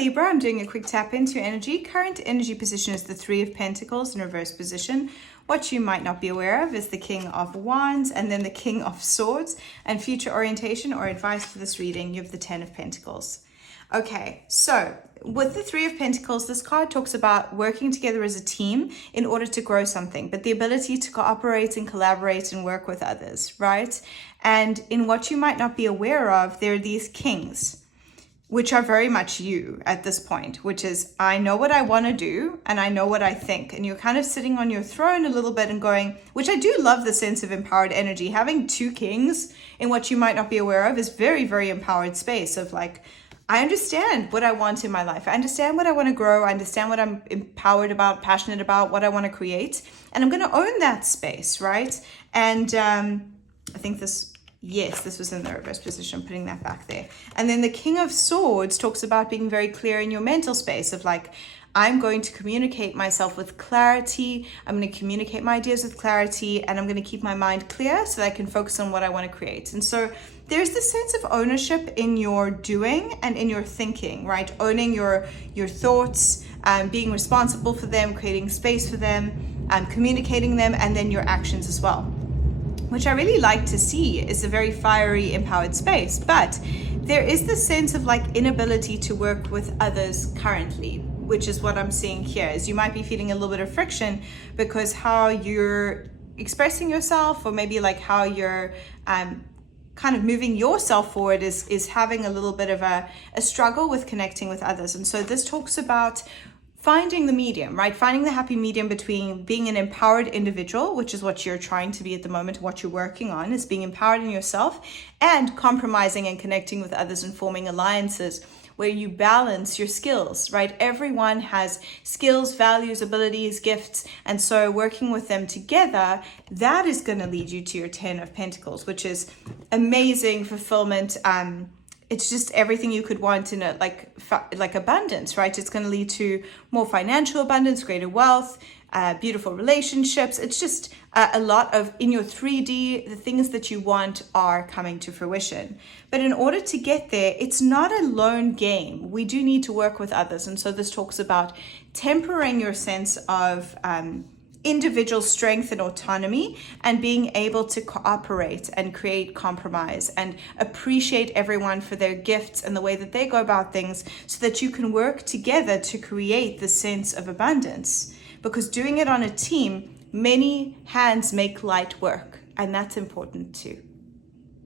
Libra, I'm doing a quick tap into energy. Current energy position is the Three of Pentacles in reverse position. What you might not be aware of is the King of Wands and then the King of Swords. And future orientation or advice for this reading, you have the Ten of Pentacles. Okay, so with the Three of Pentacles, this card talks about working together as a team in order to grow something, but the ability to cooperate and collaborate and work with others, right? And in what you might not be aware of, there are these kings, which are very much you at this point, which is, I know what I want to do and I know what I think. And you're kind of sitting on your throne a little bit and going, which I do love the sense of empowered energy. Having two kings in what you might not be aware of is very, very empowered space of like, I understand what I want in my life. I understand what I want to grow. I understand what I'm empowered about, passionate about, what I want to create. And I'm going to own that space, right? And I think this was in the reverse position, putting that back there. And then the King of Swords talks about being very clear in your mental space of like, I'm going to communicate myself with clarity. I'm going to communicate my ideas with clarity, and I'm going to keep my mind clear so that I can focus on what I want to create. And so there's this sense of ownership in your doing and in your thinking, right? Owning your thoughts, being responsible for them, creating space for them, communicating them, and then your actions as well, which I really like to see is a very fiery, empowered space. But there is this sense of like inability to work with others currently, which is what I'm seeing here, is you might be feeling a little bit of friction because how you're expressing yourself, or maybe like how you're kind of moving yourself forward is having a little bit of a struggle with connecting with others. And so this talks about finding the medium, right? Finding the happy medium between being an empowered individual, which is what you're trying to be at the moment, what you're working on is being empowered in yourself, and compromising and connecting with others and forming alliances where you balance your skills, right? Everyone has skills, values, abilities, gifts. And so working with them together, that is going to lead you to your 10 of Pentacles, which is amazing fulfillment. It's just everything you could want in a like abundance, right? It's going to lead to more financial abundance, greater wealth, beautiful relationships. It's just a lot of, in your 3D, the things that you want are coming to fruition. But in order to get there, it's not a lone game. We do need to work with others. And so this talks about tempering your sense of individual strength and autonomy, and being able to cooperate and create compromise and appreciate everyone for their gifts and the way that they go about things, so that you can work together to create the sense of abundance. Because doing it on a team, many hands make light work, and that's important too.